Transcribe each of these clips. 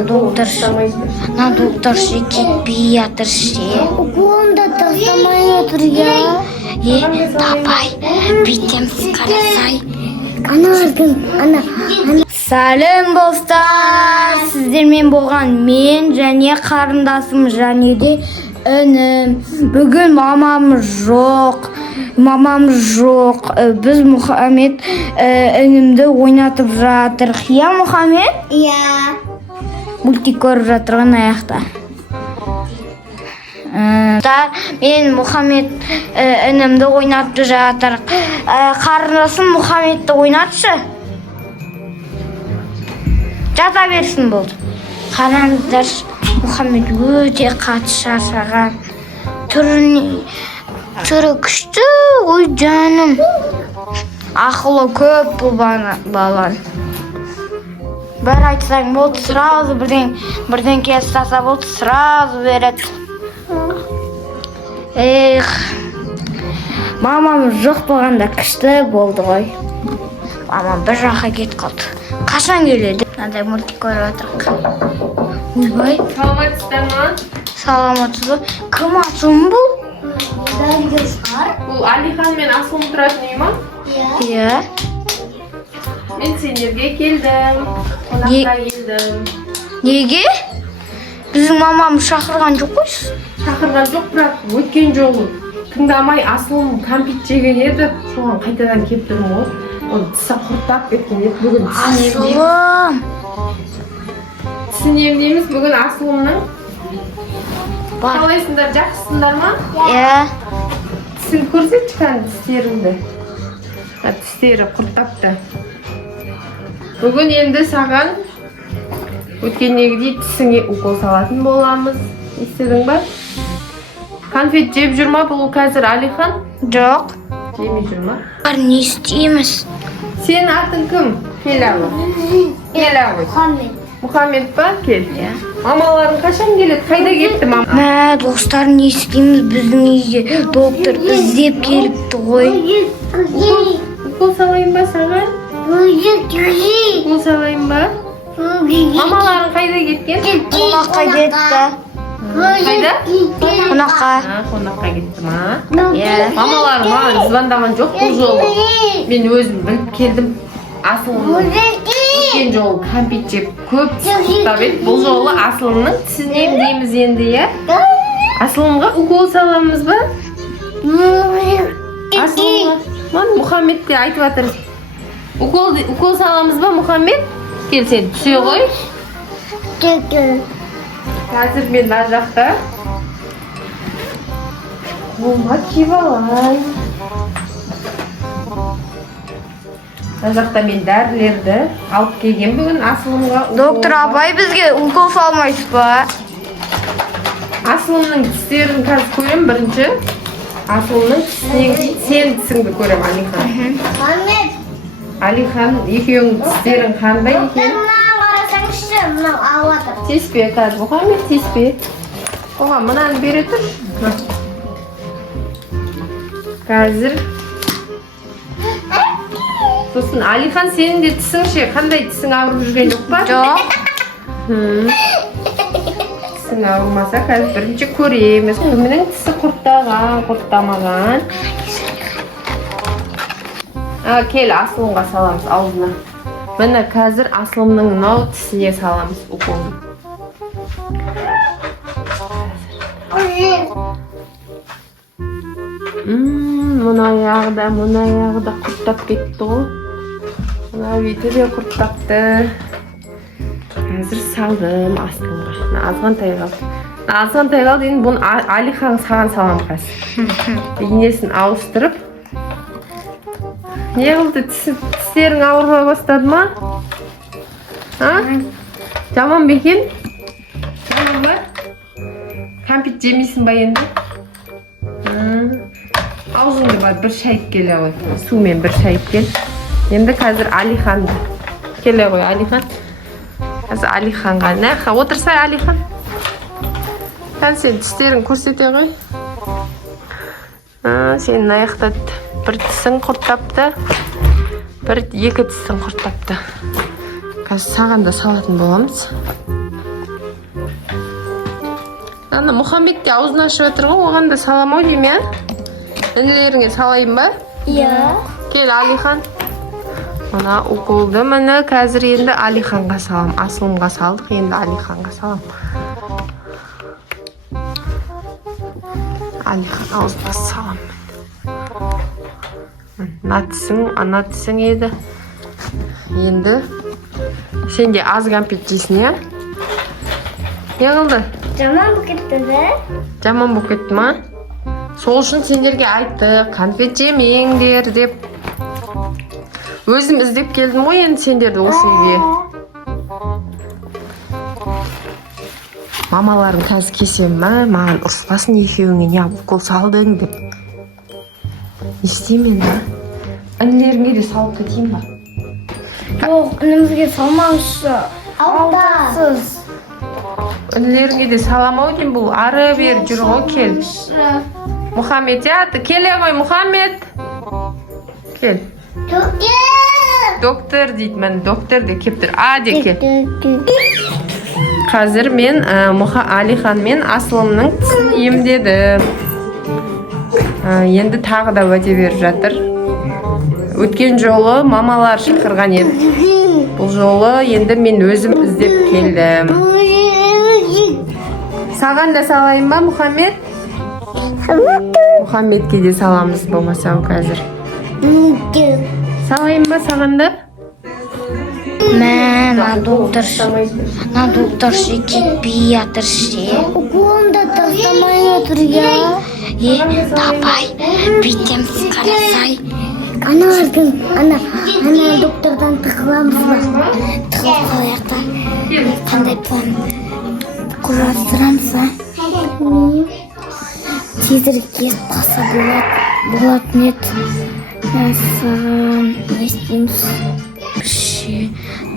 доктор кетпей жатыр ше. Уколын да тастамай отыр я. Давай, бүйтеміз қарасай. Ана. Сәлем достар, сіздермен болған мен және қарындасым және де інім. Бүгін мамам жоқ. Біз Мұхаммед інімді ойнатып жатыр. Я Мұхаммед? Я. Мультик көріп жатырған аяқта. Мен Мұхаммед інімді ойнатып жатыр. Қарындасым Мұхаммедті ойнатшы. Жата берсін болды. Қараңыздар, Мұхаммед өте қатты шаршаған. Түрі күшті, ой жаным. Ақылы көп бұл балан. Бір айтсаң болды, сразу бірден кестаса болды, сразу береді. Мамам жоқ болғанда күшті болды ғой. Мамам бір жаққа кетіп қалды. Қашан келеді? Мынандай мультик көріп отырмық. Ойбай. Саламатсыздар ма? Саламатсыз. Кім Асылым бұл? Дәрігер шығар. Бұл Алихан мен Асылым тұратын үй ма? Иә. Мен сендерге келдім. Қонаққа келдім. Неге? Біздің мамам шақырған жоқ қой. Шақырған жоқ, бірақ өткен жолы тыңдамай Асылым кәмпит жеген еді. Соған қайтадан келіп тұрмын ғой. Оны тісі құрттап кеткен еді. Бүгін Асылым. тісін емдейміз. Бүгін Асылымның. Қалайсыңдар, жақсысыңдар ма? Иә. Тісін көрсетші кәні тістеріңді. Тістері құрттапты. Бүгін енді саған өткендегідей тісіңе укол салатын боламыз. Естідің ба? Конфет жеп жүр ма бұл қазір Алихан? Жоқ. Жемей жүр ма? Не істейміз? Сенің атың кім? Кел ағой. Мұхаммед па? Кел. Мамаларың қашан келеді? Қайда кетті мама? Достар, не істейміз? Біздің үйге доктор іздеп келіпті ғой. Укол салайын ба саған? Укол салайын ба? Мамаларың қайда кеткен? Қонаққа кетті. Қайда? Қонаққа. Қонаққа кетті ма? Иә. Мамаларым маған звондаған жоқ бұл жолы. Мен өзім біліп келдім. Асылымның өткен жолы кәмпит жеп көп құрттап еді. Бұл жолы Асылымның тісін емдейміз енді, иә? Асылымға укол саламыз ба? Асылымға. Мұхаммед те айтып жатыр. Укол саламыз ба, Мұхаммед? Кел сен түсе ғой. Қазір мен мына жақта қолыма киіп алайын. Мына жақта мен дәрілерді алып келген бүгін Асылымға. Доктор абай бізге укол салмайсыз ба? Асылымның тістерін қазір көрем бірінші. Асылымның тісінен кейін сен тісіңді көрем, Алихан. Алихан, екеуің тістерің қандай екен? Теспе қазір, Мұхаммед теспе. Оған мынаны бере тұр. Қазір. Сосын Алихан, сенің де тісің ше, қандай тісің ауырып жүрген жоқ па? Жоқ. Тісің ауырмаса қазір бірінші көреміз. Кімнің тісі құрттаған, құрттамаған. Кел, Асылымға саламыз аузына. Міне қазір Асылымның мынау тісіне саламыз уколды. Мына аяғы да құрттап кетті ғой. Мына беті де құрттапты. Қазір салдым Асылымға. Азғантай қалды. Азғантай қалды, енді бұны Алихан саған салам қазір. Бейнесін ауыстырып. Не қылды, тістерің ауырмай бастады ма? Жаман бекен? Жаман ба? Кәмпит жемейсің ба енді? Аузыңды бар, бір шайып келе ғой. Сумен бір шайып кел. Енді қазір Алиханды. Келе ғой, Алихан. Қазір Алиханға. Отырсай, Алихан. Сен тістерін көрсете ғой. Сенің аяқта бір тісің құрттапты. Екі тісің құрттапты. Қазір саған да салатын боламыз. Ана Мұхаммед те аузын ашып отыр ғой, оған да салам ау деймін, иә? Інілеріңе салайын ба? Иә. Кел, Алихан. Мына уколды, міне қазір енді Алиханға салам. Асылымға салдық, енді Алиханға салам. Алихан аузына салам. Ана тісің еді. Енді сен де аз кәмпит жейсің, иә? Не қылды? Жаман болып кетті де? Жаман болып кетті ма? Сол үшін сендерге айтты, конфет жемеңдер деп. Өзім іздеп келдім ғой енді сендерді осы үйге. Мамаларың қазір кесем ма? Маған ұрыспасын екеуіңе не укол салдың деп. Не істеймін да? Інілеріңе де салып кетейін ба? Жоқ, інімізге салмаңызшы. Алдасыз. Інілеріңе де салам ау деймін, бұл ары бер жүр ғой, кел. Мұхаммед, келе ғой, Мұхаммед. Кел. Доктор дейді, мен доктор де кептір. Деке. Қазір мен Алихан мен Асылымның тісін емдедім. Енді тағы да уәде беріп жатыр. Өткен жолы мамалар шақырған еді. Бұл жолы енді мен өзім іздеп келдім. Саған да салайын ба, Мұхаммед? Мұхаммедке де саламыз болмасам қазір. Салайын ба саған да? Мә, доктор кетпей жатыр ше. Уколында тастамай отыр, иә. Тапай, бүйтеміз қарасай. Ана доктордан тығыламыз ба? Тығып қалайықтан. Қандай план? Құрастырамыз ба? Тезірек кетіп қалса болатын еді. Саған не істейміз?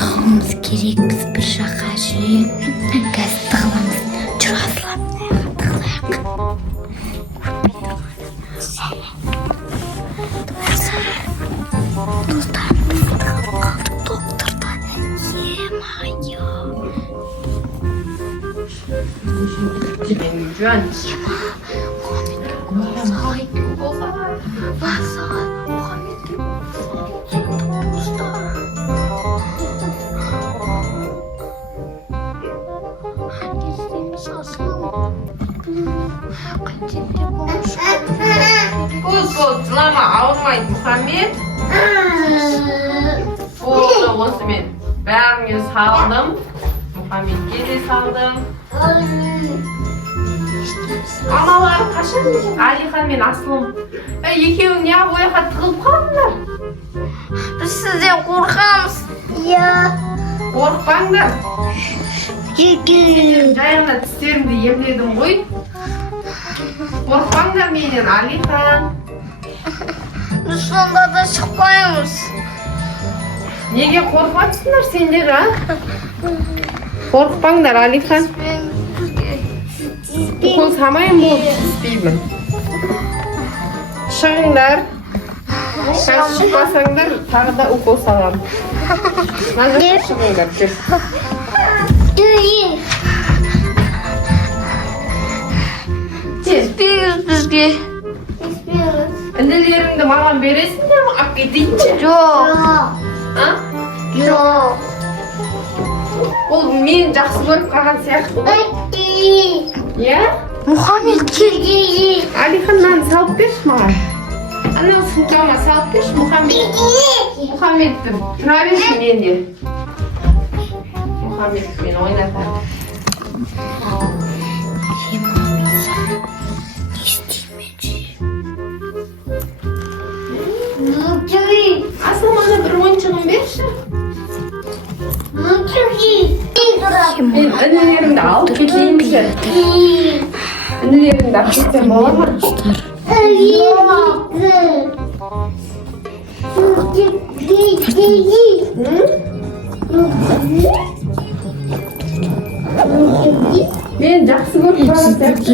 Тұғымыз керек, біз бір жаққа ше. Қазір тығыламыз. Жүр Асылым, тығылайық. Достарымыз тығып қалдық доктордан. Е-майо. Жуан. Болды, жылама, ауырмайды, Мұхаммед. Болды, осы мен бәріңе салдым. Мұхаммедке де салдым. Мамалары қашан? Алихан мен Асылым. Екеуің не ойға тығылып қалдыңдар? Біз сізден қорқамыз. Иә. Қорықпаңдар. Жайында тістерімді емдедім ғой. Қорықпаңдар менен, Алихан. Біз сонда да шықпаймыз. Неге қорқатсыңдар сендер, а? Қорықпаңдар, Алихан. Укол салмайын болды, түспеймін. Шығыңдар. Қазір шықпасаңдар, тағы да укол саламын. Назар шығыңдар, жүр. Түспейміз бізге. Інілеріңді маған бересіңдер ме? Ап кетейінші? Жоқ. Жоқ. Ол мен жақсы көріп қалған сияқты ғой. Иә? Мұхаммед кел. Алихан нан салып берші маған. Анау сумкама салып берші, Мұхаммедті тұра берші менде. Мұхаммедпен ойнатамын. Асыл мана бір ойыншығын берші. Мен інілерімді алып кетейінші. Інілерімді алып кетсем бола ма? Мен жақсы көріп қалған сияқты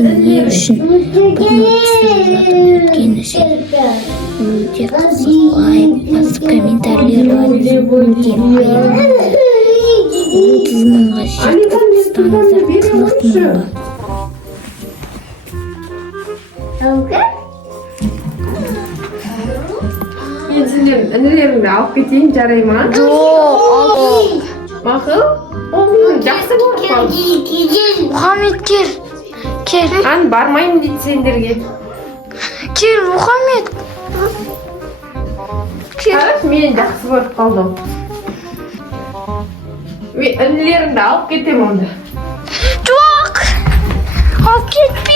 Өте қызық лайк, комментарийлер Алихан мен тұрғанда бере қойшы. Мен сендердің інілеріңді алып кетейін, жарай ма? Жоқ. Мақұл? Жақсы болып қалды. Мұхаммед кел. Кел. Ан бармаймын дейді сендерге. Кел, Мұхаммед. Қараш, мен жақсы болып қалдым. Мен інілеріңді алып кетем онда. Жоқ. Алып кетпе.